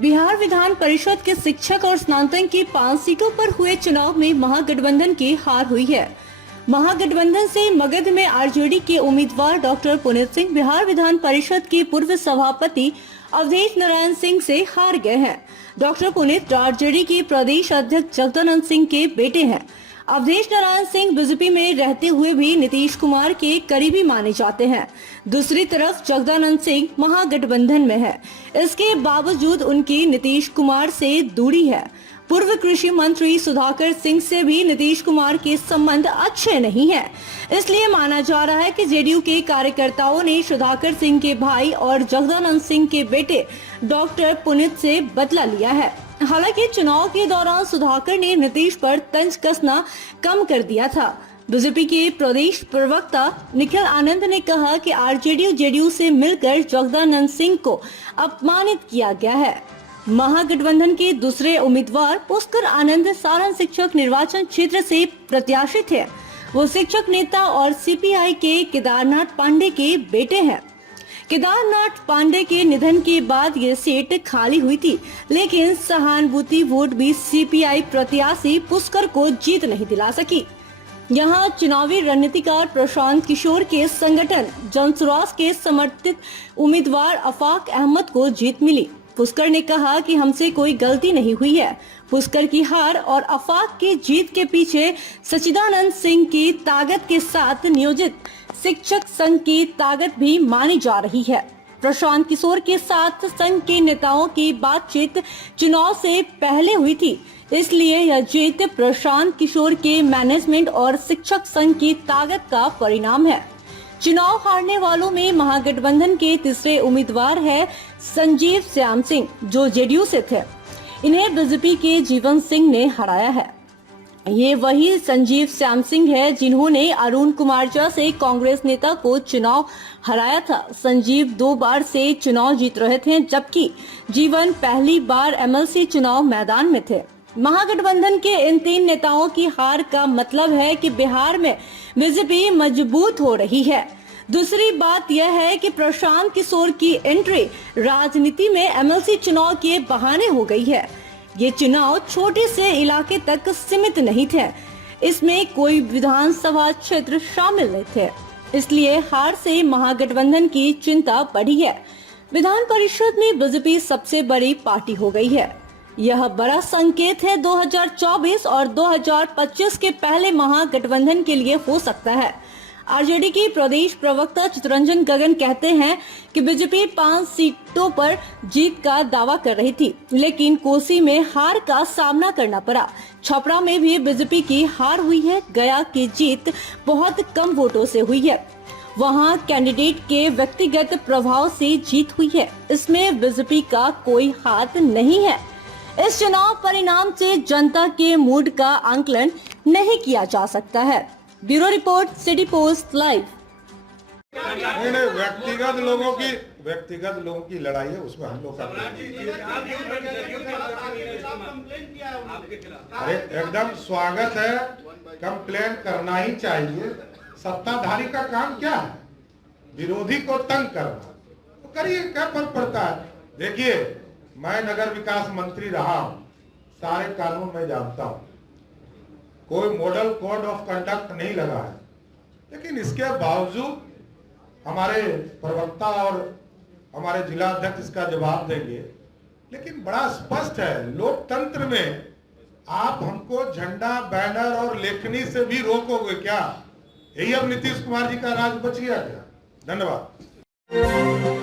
बिहार विधान परिषद के शिक्षक और स्नातक की 5 सीटों पर हुए चुनाव में महागठबंधन की हार हुई है। महागठबंधन से मगध में आरजेडी के उम्मीदवार डॉक्टर पुनीत सिंह बिहार विधान परिषद के पूर्व सभापति अवधेश नारायण सिंह से हार गए हैं। डॉक्टर पुनीत आरजेडी के प्रदेश अध्यक्ष जगदानंद सिंह के बेटे हैं। अवधेश नारायण सिंह बीजेपी में रहते हुए भी नीतीश कुमार के करीबी माने जाते हैं। दूसरी तरफ जगदानंद सिंह महागठबंधन में है। इसके बावजूद उनकी नीतीश कुमार से दूरी है। पूर्व कृषि मंत्री सुधाकर सिंह से भी नीतीश कुमार के संबंध अच्छे नहीं हैं। इसलिए माना जा रहा है कि जेडीयू के कार्यकर्ताओं ने सुधाकर सिंह के भाई और जगदानंद सिंह के बेटे डॉक्टर पुनीत से बदला लिया है। हालांकि चुनाव के दौरान सुधाकर ने नीतीश पर तंज कसना कम कर दिया था। बीजेपी के प्रदेश प्रवक्ता निखिल आनंद ने कहा कि आरजेडी जेडीयू से मिलकर जगदानंद सिंह को अपमानित किया गया है। महागठबंधन के दूसरे उम्मीदवार पुष्कर आनंद सारण शिक्षक निर्वाचन क्षेत्र से प्रत्याशी थे। वो शिक्षक नेता और सीपीआई के केदारनाथ पांडे के बेटे हैं। केदारनाथ पांडे के निधन के बाद ये सीट खाली हुई थी, लेकिन सहानुभूति वोट भी सीपीआई प्रत्याशी पुष्कर को जीत नहीं दिला सकी। यहाँ चुनावी रणनीतिकार प्रशांत किशोर के संगठन जनसुराज के समर्थित उम्मीदवार अफाक अहमद को जीत मिली। पुष्कर ने कहा कि हमसे कोई गलती नहीं हुई है। पुष्कर की हार और अफाक की जीत के पीछे सच्चिदानंद सिंह की ताकत के साथ नियोजित शिक्षक संघ की ताकत भी मानी जा रही है। प्रशांत किशोर के साथ संघ के नेताओं की बातचीत चुनाव से पहले हुई थी, इसलिए यह जीत प्रशांत किशोर के मैनेजमेंट और शिक्षक संघ की ताकत का परिणाम है। चुनाव हारने वालों में महागठबंधन के तीसरे उम्मीदवार है संजीव श्याम सिंह, जो जेडीयू से थे। इन्हें बीजेपी के जीवन सिंह ने हराया है। ये वही संजीव श्याम सिंह है जिन्होंने अरुण कुमार झा से कांग्रेस नेता को चुनाव हराया था। संजीव 2 बार से चुनाव जीत रहे थे, जबकि जीवन पहली बार एमएलसी चुनाव मैदान में थे। महागठबंधन के इन 3 नेताओं की हार का मतलब है कि बिहार में बीजेपी मजबूत हो रही है। दूसरी बात यह है कि प्रशांत किशोर की एंट्री राजनीति में एमएलसी चुनाव के बहाने हो गई है। ये चुनाव छोटे से इलाके तक सीमित नहीं थे, इसमें कोई विधानसभा क्षेत्र शामिल नहीं थे, इसलिए हार से महागठबंधन की चिंता बढ़ी है। विधान परिषद में बीजेपी सबसे बड़ी पार्टी हो गई है। यह बड़ा संकेत है 2024 और 2025 के पहले महागठबंधन के लिए हो सकता है। आरजेडी के प्रदेश प्रवक्ता चितरंजन गगन कहते हैं कि बीजेपी 5 सीटों पर जीत का दावा कर रही थी, लेकिन कोसी में हार का सामना करना पड़ा। छपरा में भी बीजेपी की हार हुई है। गया की जीत बहुत कम वोटों से हुई है। वहां कैंडिडेट के व्यक्तिगत प्रभाव से जीत हुई है। इसमें बीजेपी का कोई हाथ नहीं है। इस चुनाव परिणाम से जनता के मूड का आंकलन नहीं किया जा सकता है। Bureau report, city post live. नहीं, व्यक्तिगत लोगों की लड़ाई है, उसमें हम लोग अरे एकदम स्वागत है। कंप्लेन करना ही चाहिए। सत्ताधारी का काम क्या है? विरोधी को तंग करना। तो करिए, क्या फर्क पड़ता है? देखिए, मैं नगर विकास मंत्री रहा हूं, सारे कानून मैं जानता हूं, कोई मॉडल कोड ऑफ कंडक्ट नहीं लगा है, लेकिन इसके बावजूद हमारे प्रवक्ता और हमारे जिला अध्यक्ष इसका जवाब देंगे। लेकिन बड़ा स्पष्ट है, लोकतंत्र में आप हमको झंडा, बैनर और लेखनी से भी रोकोगे क्या? यही अब नीतीश कुमार जी का राज बच गया क्या? धन्यवाद।